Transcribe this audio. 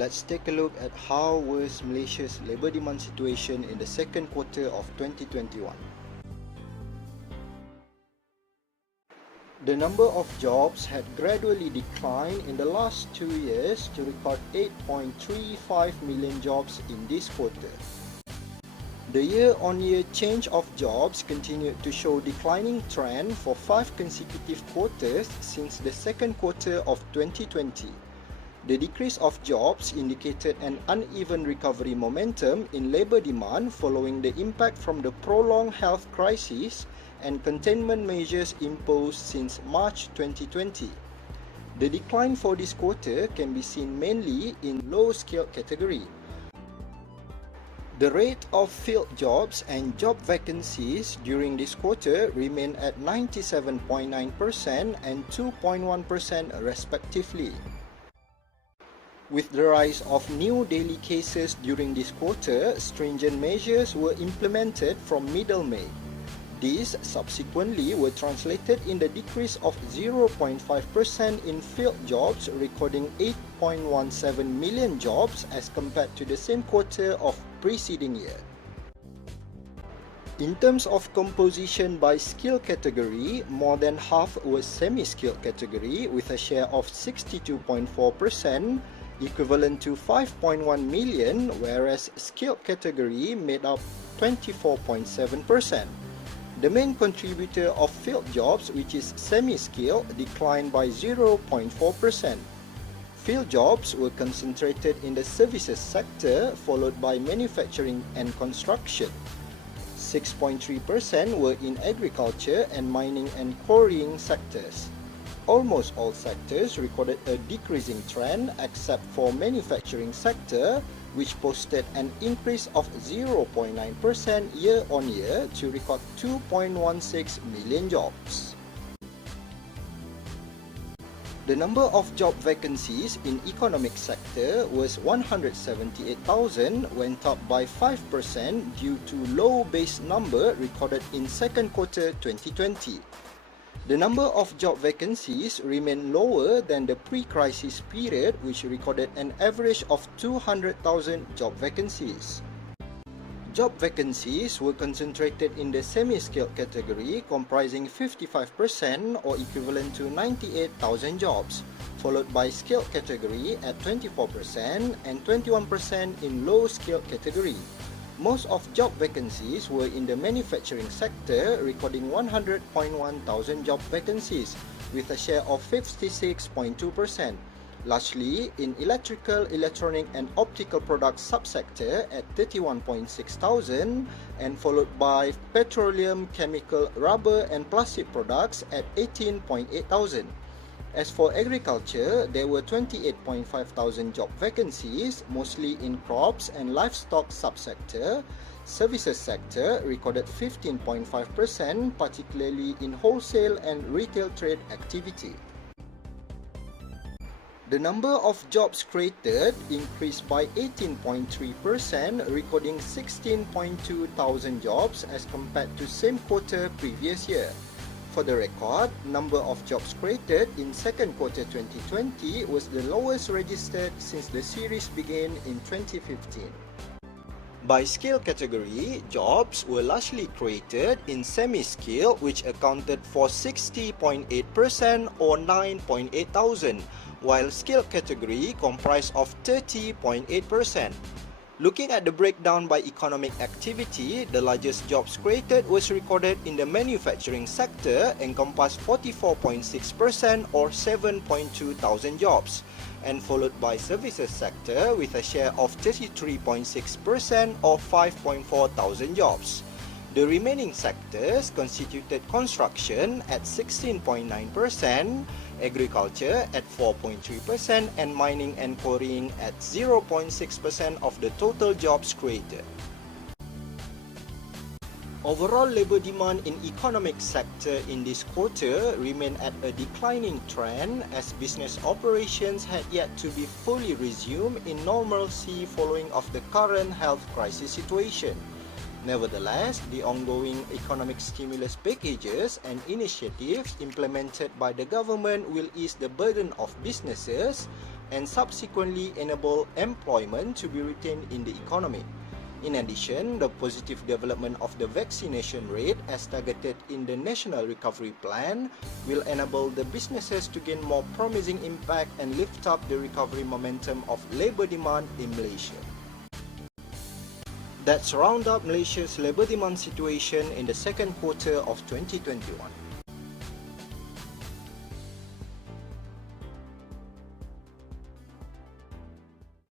let's take a look at how was Malaysia's labour demand situation in the second quarter of 2021. The number of jobs had gradually declined in the last 2 years to record 8.35 million jobs in this quarter. The year-on-year change of jobs continued to show declining trend for 5 consecutive quarters since the second quarter of 2020. The decrease of jobs indicated an uneven recovery momentum in labour demand following the impact from the prolonged health crisis and containment measures imposed since March 2020. The decline for this quarter can be seen mainly in low-skilled category. The rate of filled jobs and job vacancies during this quarter remained at 97.9% and 2.1% respectively. With the rise of new daily cases during this quarter, stringent measures were implemented from middle May. These subsequently were translated in the decrease of 0.5% in filled jobs, recording 8.17 million jobs as compared to the same quarter of preceding year. In terms of composition by skill category, more than half was semi-skilled category with a share of 62.4%, equivalent to 5.1 million, whereas skilled category made up 24.7%. The main contributor of filled jobs, which is semi-skilled, declined by 0.4%. Filled jobs were concentrated in the services sector, followed by manufacturing and construction. 6.3% were in agriculture and mining and quarrying sectors. Almost all sectors recorded a decreasing trend except for manufacturing sector, which posted an increase of 0.9% year-on-year to record 2.16 million jobs. The number of job vacancies in economic sector was 178,000, went up by 5% due to low base number recorded in second quarter 2020. The number of job vacancies remained lower than the pre-crisis period, which recorded an average of 200,000 job vacancies. Job vacancies were concentrated in the semi-skilled category, comprising 55% or equivalent to 98,000 jobs, followed by skilled category at 24% and 21% in low-skilled category. Most of job vacancies were in the manufacturing sector, recording 100.1 thousand job vacancies, with a share of 56.2%, largely in electrical, electronic and optical products subsector at 31.6 thousand, and followed by petroleum, chemical, rubber and plastic products at 18.8 thousand. As for agriculture, there were 28.5 thousand job vacancies, mostly in crops and livestock subsector. Services sector recorded 15.5%, particularly in wholesale and retail trade activity. The number of jobs created increased by 18.3%, recording 16.2 thousand jobs as compared to same quarter previous year. For the record, number of jobs created in second quarter 2020 was the lowest registered since the series began in 2015. By skill category, jobs were largely created in semi-skill, which accounted for 60.8% or 9.8 thousand, while skill category comprised of 30.8%. Looking at the breakdown by economic activity, the largest jobs created was recorded in the manufacturing sector, encompassed 44.6% or 7.2 thousand jobs, and followed by services sector with a share of 33.6% or 5.4 thousand jobs. The remaining sectors constituted construction at 16.9%, agriculture at 4.3% and mining and quarrying at 0.6% of the total jobs created. Overall labour demand in economic sector in this quarter remained at a declining trend as business operations had yet to be fully resumed in normalcy following of the current health crisis situation. Nevertheless, the ongoing economic stimulus packages and initiatives implemented by the government will ease the burden of businesses, and subsequently enable employment to be retained in the economy. In addition, the positive development of the vaccination rate as targeted in the National Recovery Plan will enable the businesses to gain more promising impact and lift up the recovery momentum of labour demand in Malaysia. That's round up Malaysia's labour demand situation in the second quarter of 2021.